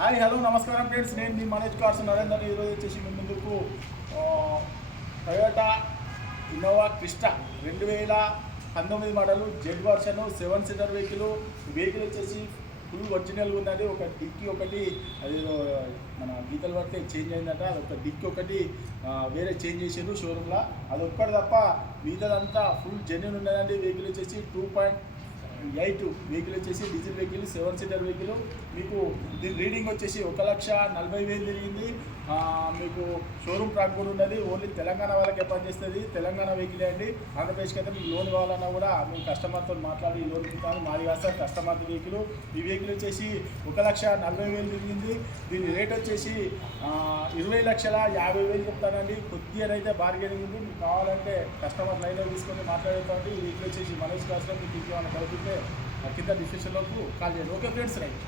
Hi hello నమస్కారం friends, నేను మీ Manoj cars Narender. ఈరోజు వచ్చేసి మీ ముందుకు Toyota Innova Crysta 2019 model Z version 7 seater vehicle వచ్చేసి ఫుల్ ఒరిజినల్ ఉన్నది. ఒక డిక్కీ ఒకటి అది మన గీతలు పడితే చేంజ్ అయిందట. ఒక డిక్కీ ఒకటి వేరే చేంజ్ చేసారు షోరూమ్లో, అది ఒక్కటి తప్ప మిగతాదంతా ఫుల్ జెన్యున్ ఉన్నదండి. వెహికల్ వచ్చేసి 2.8 వెహికల్ వచ్చేసి డీజిల్ వెహికల్ 7 సీటర్ వెహికల్. మీకు దీని రీడింగ్ వచ్చేసి 1,40,40,000 తిరిగింది. మీకు షోరూమ్ ట్రాక్ కూడా ఉన్నది. ఓన్లీ తెలంగాణ వాళ్ళకే పనిచేస్తుంది. తెలంగాణ వెహికల్ అండి. ఆంధ్రప్రదేశ్కి అయితే మీకు లోన్ కావాలన్నా కూడా మీ కస్టమర్తో మాట్లాడి లోన్ ఇస్తాను. మాది కాదు సార్, కస్టమర్ వెహికల్. ఈ వెహికల్ వచ్చేసి 1,40,40,000 తిరిగింది. దీని రేట్ వచ్చేసి 20,50,000 చెప్తానండి. కొద్దిగానైతే బార్గెనింగ్ ఉంది. మీకు కావాలంటే కస్టమర్ లైన్లో తీసుకొని మాట్లాడేటువంటి ఈ వెహికల్ వచ్చేసి మనోజ్ కార్స్లో మీకు ఇంకేమైనా డౌట్ ఉంటే కింద డిస్క్రిప్షన్లోకి కాల్ చేయండి. Okay friends, right.